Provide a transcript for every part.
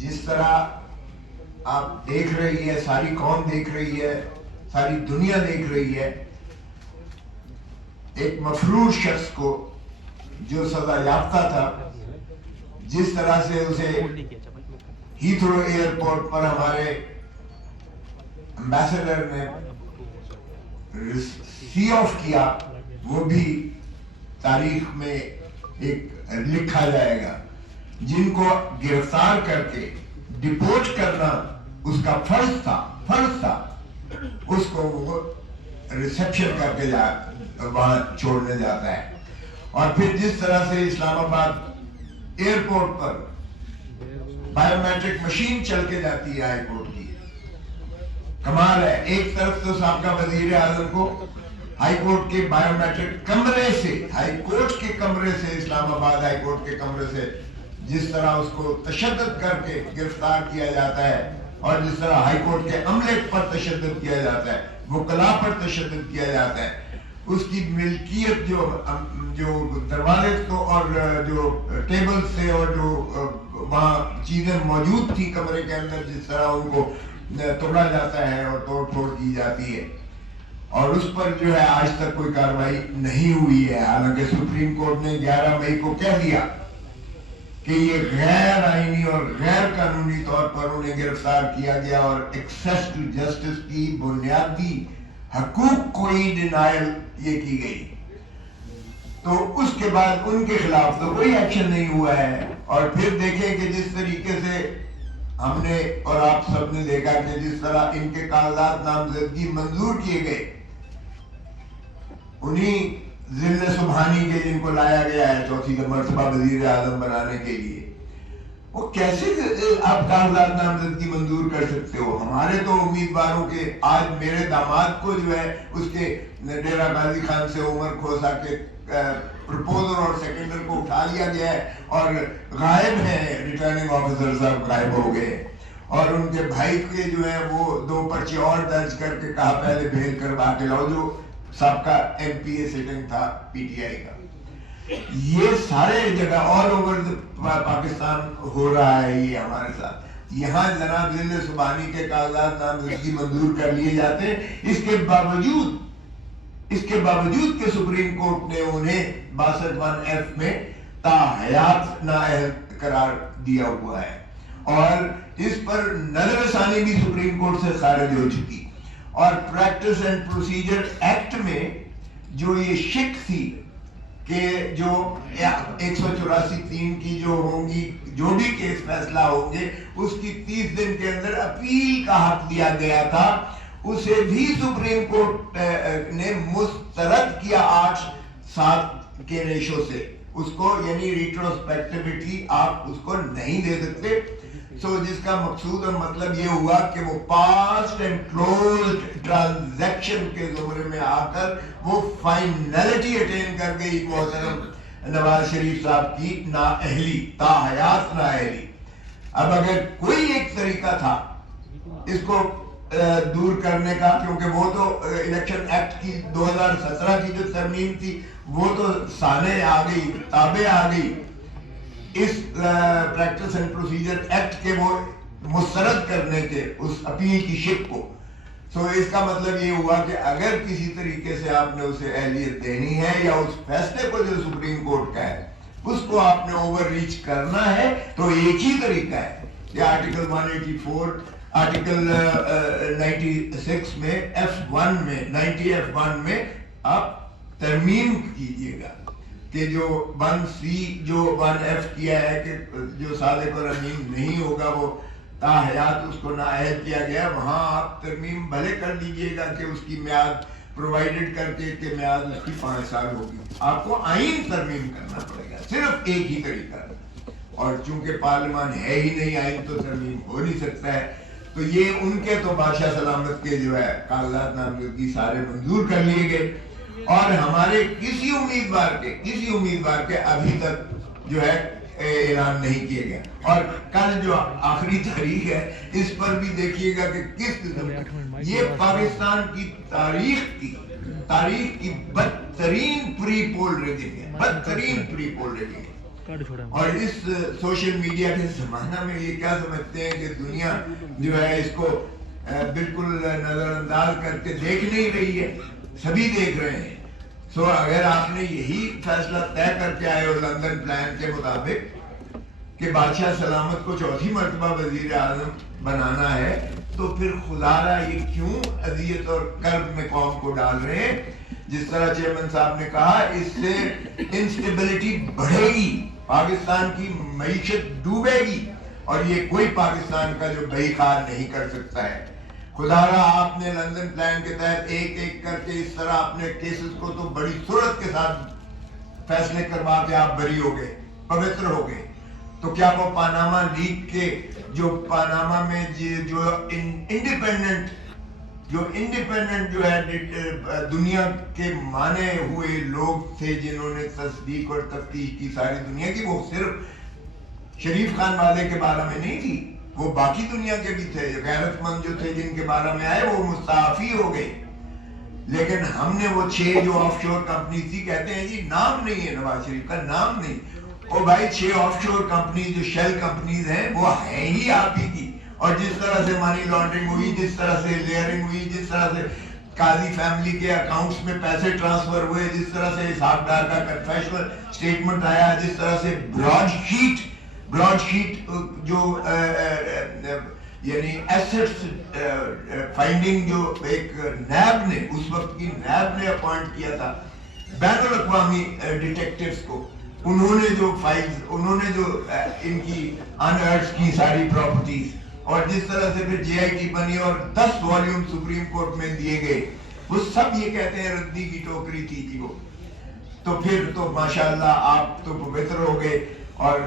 جس طرح آپ دیکھ رہی ہے، ساری قوم دیکھ رہی ہے، ساری دنیا دیکھ رہی ہے، ایک مفروض شخص کو جو سزا یافتہ تھا، جس طرح سے اسے ہیتھرو ایئرپورٹ پر ہمارے ایمبیسڈر نے سی آف کیا، وہ بھی تاریخ میں ایک لکھا جائے گا. جن کو گرفتار کر کے ڈپورٹ کرنا اس کا فرض تھا، اس کو وہ ریسیپشن کر کے وہاں چھوڑنے جاتا ہے. اور پھر جس طرح سے اسلام آباد ایئرپورٹ پر بائیو میٹرک مشین چل کے جاتی ہے ہائی کورٹ کی، کمال ہے. ایک طرف تو سابقہ وزیر اعظم کو ہائی کورٹ کے بائیو میٹرک کمرے سے، ہائی کورٹ کے کمرے سے، اسلام آباد ہائی کورٹ کے کمرے سے جس طرح اس کو تشدد کر کے گرفتار کیا جاتا ہے، اور جس طرح ہائی کورٹ کے عملے پر تشدد کیا جاتا ہے، وکلاء پر تشدد کیا جاتا ہے، اس کی ملکیت جو دروازے کو اور جو ٹیبل سے اور جو وہاں چیزیں موجود تھی کمرے کے اندر، جس طرح ان کو توڑا جاتا ہے اور توڑ پھوڑ کی جاتی ہے، اور اس پر جو ہے آج تک کوئی کارروائی نہیں ہوئی ہے. حالانکہ سپریم کورٹ نے 11 مئی کو کہہ دیا کہ یہ غیر آئینی اور غیر قانونی طور پر انہیں گرفتار کیا گیا، اور ایکسیس ٹو جسٹس کی بنیادی حقوق کوئی ڈینائل یہ کی گئی. تو اس کے بعد ان کے خلاف تو کوئی ایکشن نہیں ہوا ہے. اور پھر دیکھیں کہ جس طریقے سے ہم نے اور آپ سب نے دیکھا کہ جس طرح ان کے کاغذات نامزدگی منظور کیے گئے، انہیں ذل سبحانی کے جن کو لایا گیا ہے چوتھی مرتبہ وزیر اعظم بنانے کے لیے، وہ کیسے آپ کاغذات نامزدگی منظور کر سکتے ہو؟ ہمارے تو امیدواروں کے، آج میرے داماد کو جو ہے اس کے ڈیرہ غازی خان سے عمر کھوسا کے پرپوزر اور سیکنڈر کو اٹھا لیا گیا ہے اور غائب ہیں، ریٹرننگ آفیسر صاحب غائب ہو گئے، اور ان کے بھائی کے جو ہے وہ 2 پرچے اور درج کر کے کہا پہلے بھیل کروا کے لاؤ، جو سابقہ ایم پی اے سٹنگ تھا پی ٹی آئی کا. یہ سارے جگہ آل اوور پاکستان ہو رہا ہے یہ ہمارے ساتھ. یہاں جناب ذل سبحانی کے کاغذات نامزدگی منظور کر لیے جاتے ہیں، اس کے باوجود کہ سپریم کورٹ نے انہیں 62(1)(f) میں تاحیات نااہل قرار دیا ہوا ہے، اور اس پر نظر ثانی بھی سپریم کورٹ سے خارج ہو چکی. اور پریکٹس اینڈ پروسیجر ایکٹ میں جو یہ شک تھی کہ جو 184(3) کی جو ہوں گی، جو بھی کیس فیصلہ ہوں گے، اس کی 30 دن کے اندر اپیل کا حق دیا گیا تھا، اسے بھی سپریم کورٹ نے مسترد کیا 8-7 کے ریشو سے. اس کو یعنی ریٹروسپیکٹیوٹی آپ اس کو نہیں دے سکتے. جس کا مقصود اور مطلب یہ ہوا کہ وہ پاسٹ اینڈ کلوزڈ ٹرانزیکشن کے زمرے میں آ کر وہ فائنلٹی اٹین کر گئی محترم نواز شریف صاحب کی نااہلی، تاحیات نااہلی. اب اگر کوئی ایک طریقہ تھا اس کو دور کرنے کا، کیونکہ وہ تو الیکشن ایکٹ کی 2017 کی جو ترمیم تھی وہ تو سانے آ گئی، تابع آ گئی اس پریکٹس اینڈ پروسیجر ایکٹ کے وہ مسترد کرنے کے اس اپیل کی شک کو. اس کا مطلب یہ ہوا کہ اگر کسی طریقے سے آپ نے اسے اہلیت دینی ہے، یا اس فیصلے کو جو سپریم کورٹ کا ہے اس کو آپ نے اوور ریچ کرنا ہے، تو ایک ہی طریقہ ہے. یہ آرٹیکل 184 آرٹیکل 96 میں F1 میں 90F1 میں آپ ترمیم کیجئے گا کہ جو 1C جو 1F کیا ہے کہ جو صادق اور امین نہیں ہوگا وہ تاحیات اس کو نااہل کیا گیا، وہاں آپ ترمیم بھلے کر لیجئے گا کہ اس کی میعاد پرووائیڈڈ کر کے کہ میعاد اس کی 5 سال ہوگی. آپ کو آئین ترمیم کرنا پڑے گا، صرف ایک ہی طریقہ ہے. اور چونکہ پارلیمان ہے ہی نہیں، آئین تو ترمیم ہو نہیں سکتا ہے. تو یہ ان کے تو بادشاہ سلامت کے جو ہے کاغذات نامزدگی سارے منظور کر لیے گئے، اور ہمارے کسی امیدوار کے ابھی تک جو ہے اعلان نہیں کیے گیا. اور کل جو آخری تاریخ ہے اس پر بھی دیکھیے گا کہ کس قسم یہ پاکستان کی تاریخ کی بدترین پری پول ریٹنگ ہے، بدترین پری پول ریٹنگ ہے. اور اس سوشل میڈیا کے زمانہ میں یہ کیا سمجھتے ہیں کہ دنیا جو ہے اس کو بالکل نظر انداز کر کے دیکھ نہیں رہی ہے، سبھی دیکھ رہے ہیں۔ سو اگر آپ نے یہی فیصلہ طے کر کے آئے ہو لندن پلان کے مطابق کہ بادشاہ سلامت کو چوتھی مرتبہ وزیر اعظم بنانا ہے، تو پھر خدا را یہ کیوں اذیت اور کرب میں قوم کو ڈال رہے ہیں؟ جس طرح چیئرمین صاحب نے کہا، اس سے انسٹیبلٹی بڑھے گی، پاکستان کی معیشت ڈوبے گی، اور یہ کوئی پاکستان کا جو بہی خار نہیں کر سکتا ہے۔ خدا را آپ نے لندن پلان کے تحت ایک ایک کر کے اس طرح اپنے کیسز کو تو بڑی سرعت کے ساتھ فیصلے کروا کے آپ بری ہو گئے، پوتر ہو گئے۔ تو کیا وہ پاناما لیگ کے جو پاناما میں جو انڈیپینڈنٹ جو ہے دنیا کے مانے ہوئے لوگ تھے جنہوں نے تصدیق اور تفتیش کی ساری دنیا کی، وہ صرف شریف خان والے کے بارے میں نہیں تھی، وہ باقی دنیا کے بھی تھے، غیرت مند جو تھے جن کے بارے میں آئے وہ مستعفی ہو گئے۔ لیکن ہم نے وہ 6 جو آف شور کمپنی تھی، کہتے ہیں جی نام نہیں ہے نواز شریف کا، نام نہیں، او بھائی 6 آف شور کمپنی جو شیل کمپنیز ہیں وہ ہیں ہی آپ ہی کی، اور جس طرح سے منی لانڈرنگ ہوئی، جس طرح سے لیئرنگ ہوئی، جس طرح سے قاضی فیملی کے اکاؤنٹس میں پیسے ٹرانسفر ہوئے، جس طرح سے حساب دار کا کنفیشنل سٹیٹمنٹ آیا، جس طرح سے براڈ شیٹ جو یعنی ایسٹس فائنڈنگ جو ایک نیب نے، اس وقت کی نیب نے اپوائنٹ کیا تھا بین الاقوامی ڈیٹیکٹیوز کو، انہوں نے جو فائلز، انہوں نے جو ان کی انرٹس کی ساری پراپرٹیز، اور جس طرح سے پھر جے آئی ٹی بنی اور 10 والیوم سپریم کورٹ میں دیے گئے، وہ سب یہ کہتے ہیں ردی کی ٹوکری تھی وہ۔ تو پھر تو ماشاءاللہ آپ تو پوتر ہو گئے، اور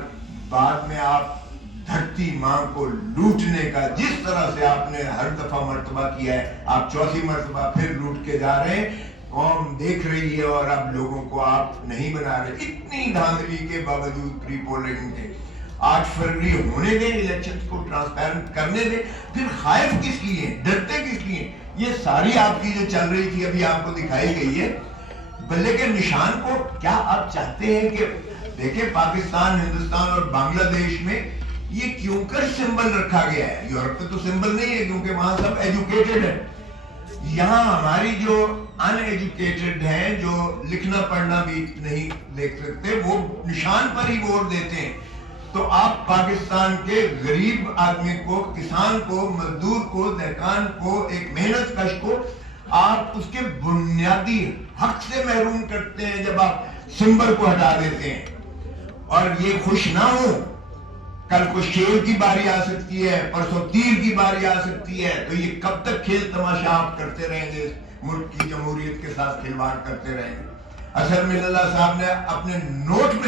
بعد میں آپ دھرتی ماں کو لوٹنے کا جس طرح سے آپ نے ہر دفعہ مرتبہ کیا ہے، آپ چوتھی مرتبہ پھر لوٹ کے جا رہے ہیں، قوم دیکھ رہی ہے، اور اب لوگوں کو آپ نہیں بنا رہے۔ اتنی دھاندلی کے باوجود پری پولنگ کے 8 فروری ہونے دیں، الیکشنز کو ٹرانسپیرنٹ کرنے دیں، پھر خائف کس لیے، ڈرتے کس لیے؟ یہ ساری آپ کی جو چل رہی تھی ابھی آپ کو دکھائی گئی ہے۔ بلے کے نشان کو کیا آپ چاہتے ہیں کہ دیکھیں پاکستان، ہندوستان اور بنگلہ دیش میں یہ کیوں کر سمبل رکھا گیا ہے؟ یورپ میں تو سمبل نہیں ہے کیونکہ وہاں سب ایجوکیٹڈ ہے، یہاں ہماری جو ان ایجوکیٹڈ ہیں، جو لکھنا پڑھنا بھی نہیں دیکھ سکتے، وہ نشان پر ہی ووٹ دیتے ہیں۔ تو آپ پاکستان کے غریب آدمی کو، کسان کو، مزدور کو، دہقان کو، ایک محنت کش کو آپ اس کے بنیادی حق سے محروم کرتے ہیں جب آپ سمبل کو ہٹا دیتے ہیں۔ اور یہ خوش نہ ہو، کل کو شیر کی باری آ سکتی ہے، پرسوں تیر کی باری آ سکتی ہے، تو یہ کب تک کھیل تماشا آپ کرتے رہیں گے؟ ملک کی جمہوریت کے ساتھ کھلواڑ کرتے رہیں گے۔ اسد من اللہ صاحب نے اپنے نوٹ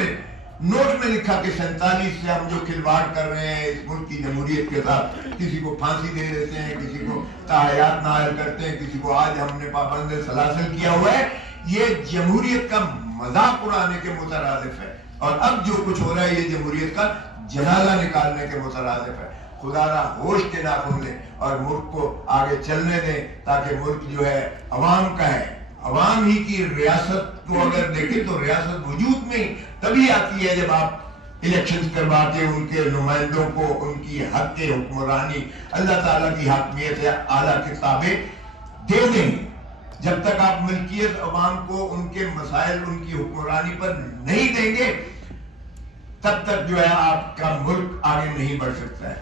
میں لکھا کہ 47 سے ہم جو کھلواڑ کر رہے ہیں اس ملک کی جمہوریت کے ساتھ، کسی کو پھانسی دے دیتے ہیں، کسی کو تاحیات نائل کرتے ہیں، کسی کو آج ہم نے پابند سلاسل کیا ہوا ہے، یہ جمہوریت کا مذاق اڑانے کے مترادف ہے، اور اب جو کچھ ہو رہا ہے یہ جمہوریت کا جنازہ نکالنے کے مترادف ہے۔ خدا را ہوش کے ناخن لیں اور ملک کو آگے چلنے دیں، تاکہ ملک جو ہے عوام کا ہے، عوام ہی کی ریاست کو اگر دیکھیں تو ریاست وجود میں تبھی آتی ہے جب آپ الیکشنز کروا کے ان کے نمائندوں کو ان کی حق حکمرانی، اللہ تعالیٰ کی حاکمیت اعلیٰ کتابیں دے دیں۔ جب تک آپ ملکیت عوام کو ان کے مسائل، ان کی حکمرانی پر نہیں دیں گے، تب تک جو ہے آپ کا ملک آگے نہیں بڑھ سکتا ہے۔